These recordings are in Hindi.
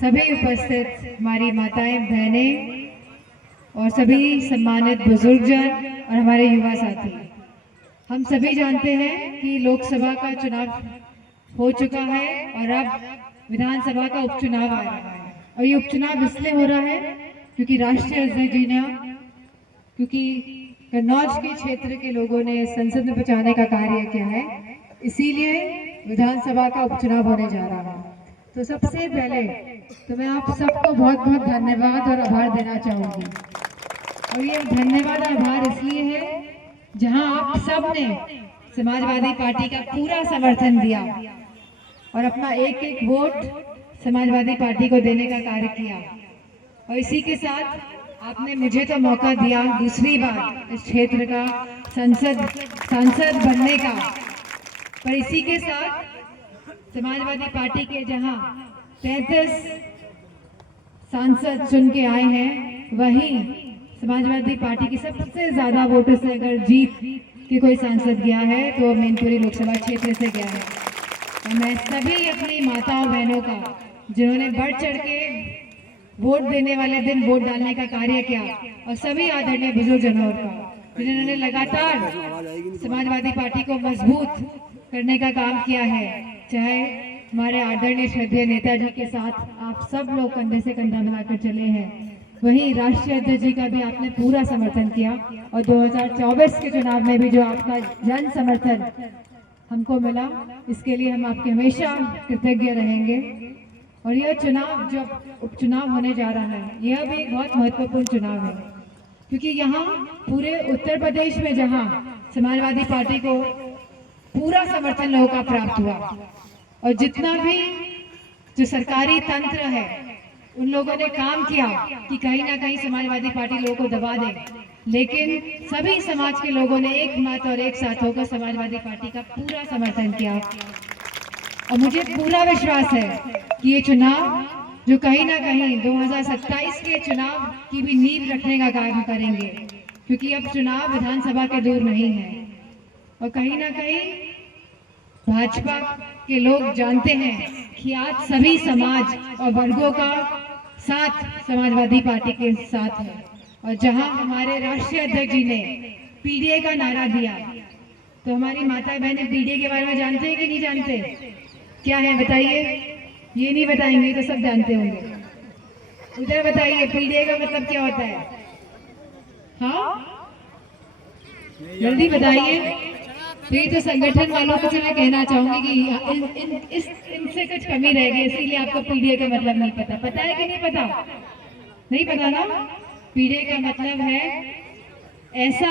सभी उपस्थित हमारी माताएं, बहनें और सभी सम्मानित बुजुर्गजन और हमारे युवा साथी, हम सभी जानते हैं कि लोकसभा का चुनाव हो चुका है और अब विधानसभा का उपचुनाव आ रहा है। और ये उपचुनाव इसलिए हो रहा है क्योंकि राष्ट्रीय अध्यक्ष जी ने, क्योंकि कन्नौज के क्षेत्र के लोगों ने संसद में पहुंचाने का कार्य किया है, इसीलिए विधानसभा का उपचुनाव होने जा रहा है। तो सबसे पहले तो मैं आप सबको बहुत बहुत धन्यवाद और आभार देना चाहूंगी। और ये धन्यवाद और आभार इसलिए है जहां आप सब ने समाजवादी पार्टी का पूरा समर्थन दिया और अपना एक एक वोट समाजवादी पार्टी को देने का कार्य किया। और इसी के साथ आपने मुझे तो मौका दिया दूसरी बार इस क्षेत्र का सांसद बनने का, पर इसी के साथ समाजवादी पार्टी के जहां 33 सांसद चुन के आए हैं, वहीं समाजवादी पार्टी की सबसे ज्यादा वोटों से अगर जीत के कोई सांसद गया है तो मैनपुरी लोकसभा क्षेत्र से गया है। और मैं सभी अपनी माताओं बहनों का, जिन्होंने बढ़ चढ़ के वोट देने वाले दिन वोट डालने का कार्य किया, और सभी आदरणीय बुजुर्गजनों का, जिन्होंने लगातार समाजवादी पार्टी को मजबूत करने का काम किया है, चाहे हमारे आदरणीय श्रद्धेय नेताजी के साथ आप सब लोग कंधे से कंधा मिलाकर चले हैं, वहीं राष्ट्रीय अध्यक्ष जी का भी आपने पूरा समर्थन किया। और 2024 के चुनाव में भी जो आपका जन समर्थन हमको मिला, इसके लिए हम आपके हमेशा कृतज्ञ रहेंगे। और यह चुनाव जो उपचुनाव होने जा रहा है, यह भी एक बहुत महत्वपूर्ण चुनाव है, क्योंकि यहाँ पूरे उत्तर प्रदेश में जहाँ समाजवादी पार्टी को पूरा समर्थन लोगों का प्राप्त हुआ, और जितना भी जो सरकारी तंत्र है उन लोगों ने काम किया कि कहीं ना कहीं समाजवादी पार्टी लोगों को दबा दे, लेकिन सभी समाज के लोगों ने एक मत और एक साथ होकर समाजवादी पार्टी का पूरा समर्थन किया। और मुझे पूरा विश्वास है कि ये चुनाव जो कहीं ना कहीं 2027 के चुनाव की भी नींव रखने का काम करेंगे, क्योंकि अब चुनाव विधानसभा के दूर नहीं है। और कहीं ना कहीं भाजपा के लोग जानते हैं कि आज सभी समाज और वर्गों का साथ समाजवादी पार्टी के साथ है। और जहां हमारे राष्ट्रीय अध्यक्ष जी ने पीडीए का नारा दिया, तो हमारी माता बहनें पीडीए के बारे में जानते हैं कि नहीं जानते? क्या है बताइए? ये नहीं बताएंगे तो सब जानते होंगे। उधर बताइए पीडीए का मतलब क्या होता है? हाँ, जल्दी बताइए। तो ये तो संगठन वालों को मैं कहना चाहूंगी कि इनसे कुछ कमी रह गई, इसीलिए आपको पीडीए का मतलब नहीं पता। पता है कि नहीं पता? नहीं पता ना? पीडीए का मतलब है ऐसा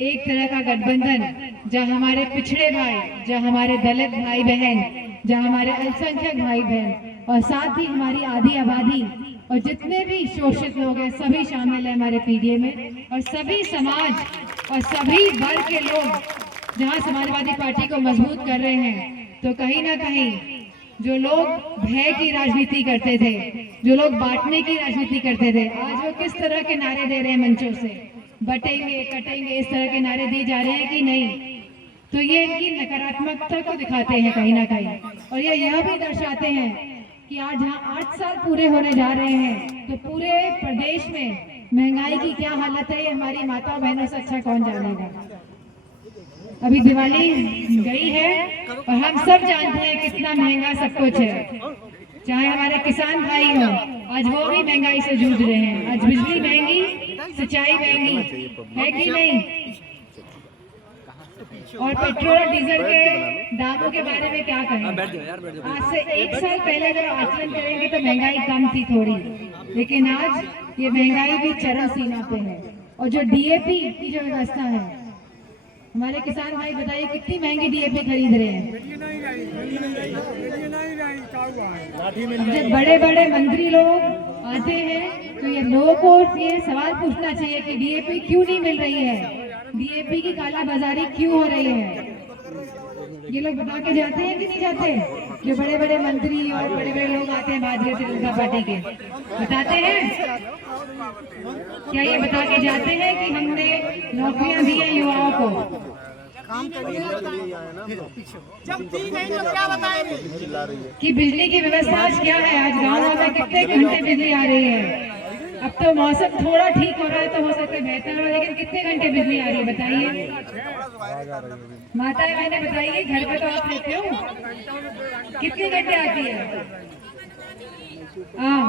एक तरह का गठबंधन जहां हमारे पिछड़े भाई, जहां हमारे दलित भाई बहन, जहां हमारे अल्पसंख्यक भाई बहन और साथ ही हमारी आधी आबादी और जितने भी शोषित लोग हैं सभी शामिल है हमारे पीडीए में। और सभी समाज और सभी वर्ग के लोग जहां समाजवादी पार्टी को मजबूत कर रहे हैं, तो कहीं ना कहीं जो लोग भय की राजनीति करते थे, जो लोग बांटने की राजनीति करते थे, आज वो किस तरह के नारे दे रहे हैं मंचों से, बटेंगे कटेंगे, इस तरह के नारे दिए जा रहे हैं कि नहीं? तो ये इनकी नकारात्मकता को दिखाते हैं कहीं ना कहीं। और ये यह भी दर्शाते हैं कि आज जहाँ 8 साल पूरे होने जा रहे हैं, तो पूरे प्रदेश में महंगाई की क्या हालत है, ये हमारी माता बहनों से अच्छा कौन जानेगा। अभी दिवाली गई है और हम सब जानते हैं कितना महंगा सब कुछ है। चाहे हमारे किसान भाई हो, आज वो भी महंगाई से जूझ रहे हैं। आज बिजली महंगी, सिंचाई महंगी है कि नहीं? और पेट्रोल और डीजल के दामों के बारे में क्या कहें? आज से 1 साल पहले अगर आकलन करेंगे तो महंगाई कम थी थोड़ी, लेकिन आज ये महंगाई भी चरम सीमा पे है। और जो डीएपी की जो व्यवस्था है, हमारे किसान भाई बताइए कितनी महंगी डीएपी खरीद रहे हैं। जब बड़े बड़े मंत्री लोग आते हैं तो ये लोगों को ये सवाल पूछना चाहिए कि डीएपी क्यों नहीं मिल रही है, डीएपी की कालाबाजारी क्यों हो रही है। ये लोग बता के जाते हैं कि नहीं जाते? जो बड़े बड़े मंत्री और बड़े बड़े लोग आते हैं भारतीय जनता पार्टी के, बताते हैं क्या? ये बता के जाते हैं कि हमने नौकरियां दी हैं युवाओं को? जब दी नहीं तो क्या बताएंगे? कि बिजली की व्यवस्था आज क्या है? आज गाँव में कितने घंटे बिजली आ रही है? अब तो मौसम थोड़ा ठीक हो रहा है तो हो सकता है बेहतर हो, लेकिन कितने घंटे बिजली आ रही है बताइए? माताएं बहनें बताइए, घर पे तो आप रहते हो, कितने घंटे आती है? हाँ,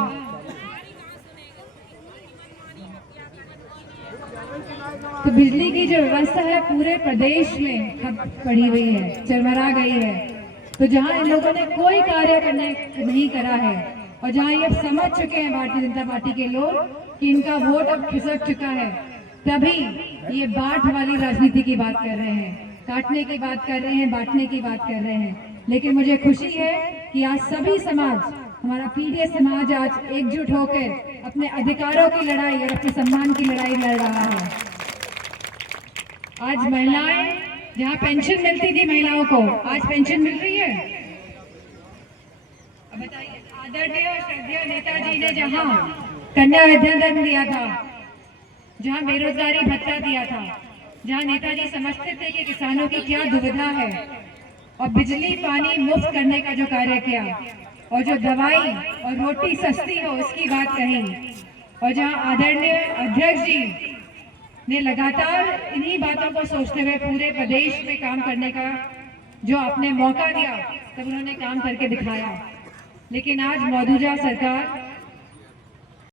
तो बिजली की जो व्यवस्था है पूरे प्रदेश में ठप पड़ी हुई है, चरमरा गई है। तो जहां इन लोगों ने कोई कार्य करने नहीं करा है और जहां ये समझ चुके हैं भारतीय जनता पार्टी के लोग कि इनका वोट अब खिसक चुका है, तभी ये बांट वाली राजनीति की बात कर रहे हैं, काटने की बात कर रहे हैं, बांटने की बात कर रहे हैं। लेकिन मुझे खुशी है कि आज सभी समाज, हमारा पीडीएस समाज आज एकजुट होकर अपने अधिकारों की लड़ाई और अपने सम्मान की लड़ाई लड़ रहा है। आज महिलाएं, जहां पेंशन मिलती थी महिलाओं को, आज पेंशन मिल रही है? अब बताइए, आदरणीय और श्रद्धेय नेताजी ने जहां कन्या विद्याधन दिया था, जहां बेरोजगारी भत्ता दिया था, जहां नेताजी समझते थे कि किसानों की क्या दुविधा है, और बिजली पानी मुफ्त करने का जो कार्य किया, और जो दवाई और रोटी सस्ती हो उसकी बात कही, और जहां आदरणीय अध्यक्ष जी ने लगातार इन्हीं बातों को सोचते हुए पूरे प्रदेश में काम करने का जो आपने मौका दिया, तब उन्होंने काम करके दिखाया। लेकिन आज मौजूदा सरकार